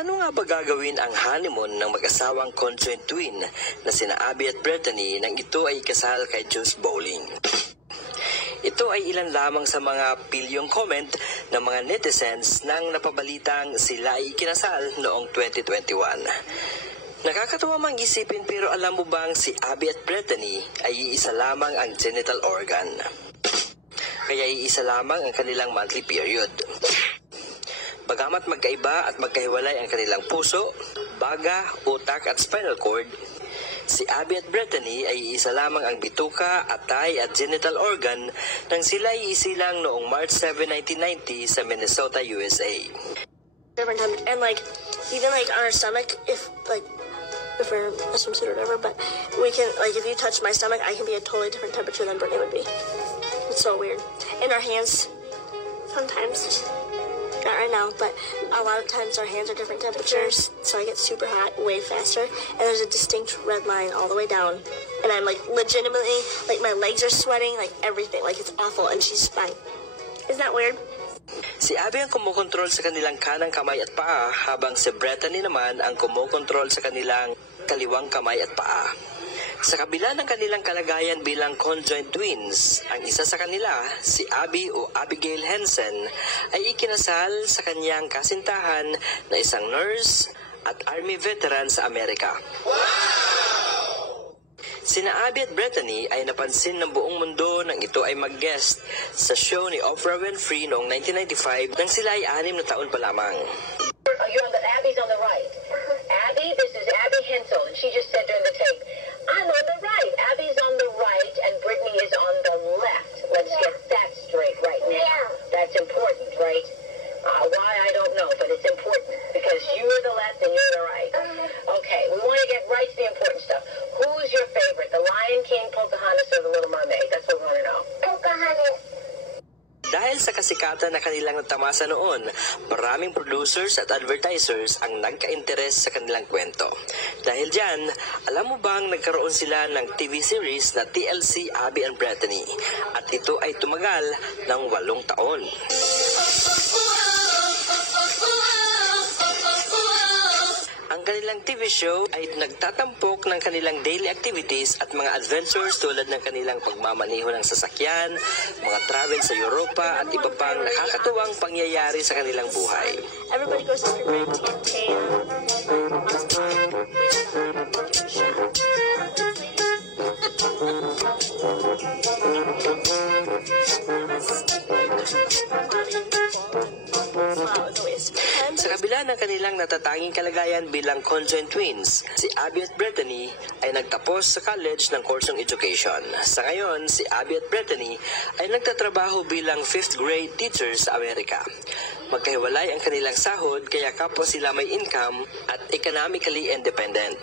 Paano nga ba gagawin ang honeymoon ng mag-asawang conjoined twin na sina Abby at Brittany nang ito ay kasal kay Juice Bowling? Ito ay ilan lamang sa mga pilyong comment ng mga netizens nang napabalitang sila ay ikinasal noong 2021. Nakakatawa mang isipin pero alam mo bang si Abby at Brittany ay iisa lamang ang genital organ? Kaya iisa lamang ang kanilang monthly period. Bagamat magkaiba at magkahiwalay ang kanilang puso, baga, utak at spinal cord, si Abby at Brittany ay isa lamang ang bituka, atay at genital organ nang sila ay isilang noong March 7, 1990 sa Minnesota, USA. Different time, and even on our stomach, if we're a swimsuit or whatever, but we can, if you touch my stomach, I can be a totally different temperature than Brittany would be. It's so weird. In our hands, sometimes. Not right now, but a lot of times our hands are different temperatures, so I get super hot way faster, and there's a distinct red line all the way down, and I'm legitimately, my legs are sweating, everything, it's awful, and she's fine. Isn't that weird? Si Abby ang kumokontrol sa kanilang kanang kamay at paa, habang si Brittany naman ang kumokontrol sa kanilang kaliwang kamay at paa. Sa kabila ng kanilang kalagayan bilang conjoined twins, ang isa sa kanila, si Abby o Abigail Henson, ay ikinasal sa kanyang kasintahan na isang nurse at army veteran sa Amerika. Sina Abby at Brittany ay napansin ng buong mundo nang ito ay mag-guest sa show ni Oprah Winfrey noong 1995 nang sila ay 6 na taon pa lamang. Abby's on the right. Abby, this is Abby Hensel, and she just said during the tape, I'm on the right. Abby's on the right, and Brittany is on the left. Let's get that straight right now. Yeah. That's important, right? Why, I don't know, but it's important, because you're the left and you're the right. Okay, we want to get right to the important stuff. Who's your favorite, the Lion King, Pocahontas, or the Little Mermaid? That's what we want to know. Pocahontas. Dahil sa kasikatan na kanilang natamasa noon, maraming producers at advertisers ang nagka-interes sa kanilang kwento. Dahil dyan, alam mo bang nagkaroon sila ng TV series na TLC Abby and Brittany, at ito ay tumagal ng 8 taon. Ang kanilang TV show ay nagtatampok ng kanilang daily activities at mga adventures tulad ng kanilang pagmamaneho ng sasakyan, mga travel sa Europa at iba pang nakakatuwang pangyayari sa kanilang buhay. Everybody goes to print Sa kabila ng kanilang natatanging kalagayan bilang conjoined twins, si Abby at Brittany ay nagtapos sa college ng kursong education. Sa ngayon, si Abby at Brittany ay nagtatrabaho bilang 5th grade teachers sa Amerika. Magkahiwalay ang kanilang sahod kaya kapwa sila may income at economically independent.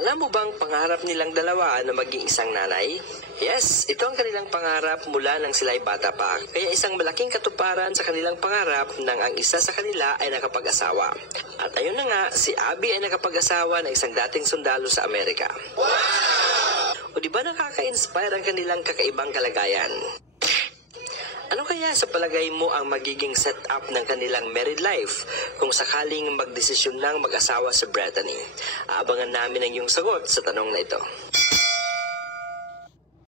Alam mo bang pangarap nilang dalawa na maging isang nanay? Yes, ito ang kanilang pangarap mula nang sila ay bata pa. Kaya isang malaking katuparan sa kanilang pangarap nang ang isa sa kanila ay nakapag-asawa. At ayun na nga, si Abby ay nakapag-asawa ng isang dating sundalo sa Amerika. Wow! O di ba nakaka-inspire ang kanilang kakaibang kalagayan? Ano kaya sa palagay mo ang magiging setup ng kanilang married life kung sakaling magdesisyon ng mag-asawa si Brittany? Aabangan namin ang iyong sagot sa tanong na ito.